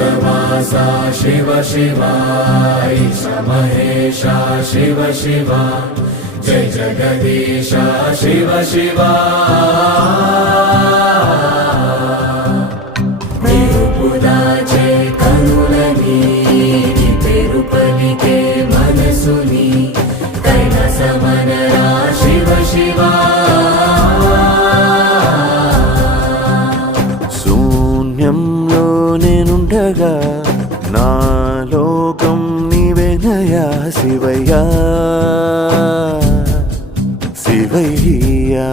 कैलासवासा शिव शिवा ईश महेशा शिव शिवा जय जगदीशा शिव शिवा पेरुपुदाचे कनुलनी पेरु पलिके मनसुनी कैलासमनरा शिव शिवा శూన్యంలో నేనుండగా నా లోకం నీవేనయా శివయ్యా శివయ్యా